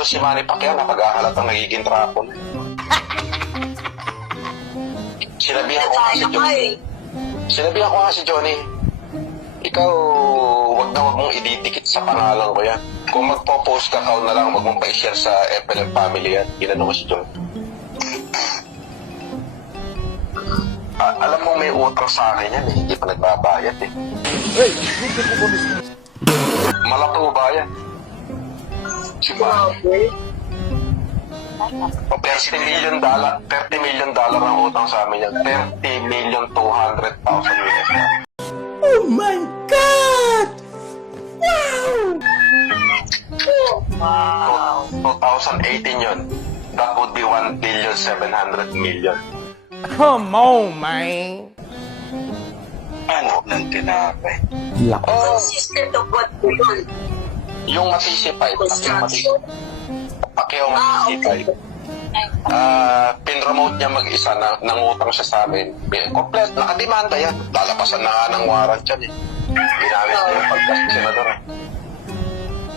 ito si Manny Pacquiao napag-ahalatang nagiging trapo na. Sinabihan ko nga si Johnny, ikaw, wag mong ididikit sa pangalan ko yan. Kung magpo-post ka na lang, wag mong pa-share sa FLM family yan. Ginano ko si Johnny. Alam mo may utang sa akin yan eh, hindi pa nagbabayad eh. Hey, hindi ko gusto. Malaki mo ba yan? Si Manny. $30 million ang utang sa amin yan. $30,200,000 US. Oh my God! Wow! 2018 yun. That would be $1,700,000,000. Come on, man. Ano ng tinapay? Laki. Consistent of what po yun? Yung matisipay. Construction. Pacquiao matisipay. Pinromote niya mag-isa na nangutang siya sa amin. Komplet, nakademanda yan. Lalapasan na nga ng warrant yan eh. Ginamit niya yung pagkas senador eh.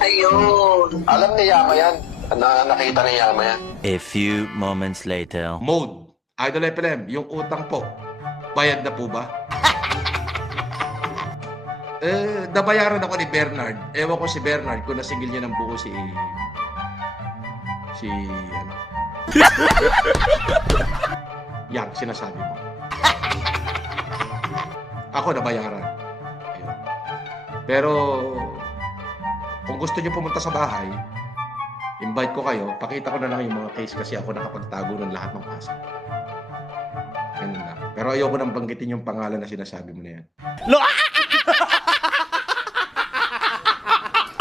Ayun. Alam ni Yama yan. Nakita ni Yama yan. A few moments later. Mode. Idol FLM, yung utang po, bayad na po ba? Nabayaran ako ni Bernard. Ewan ko si Bernard kung nasigil niya ng buo si ano. Yan, sinasabi mo. Ako nabayaran. Ayun. Pero kung gusto niyo pumunta sa bahay, invite ko kayo, pakita ko na lang yung mga case kasi ako nakapagtago ng lahat ng kaso. Ganun lang. Pero ayoko nang banggitin yung pangalan na sinasabi mo na yan.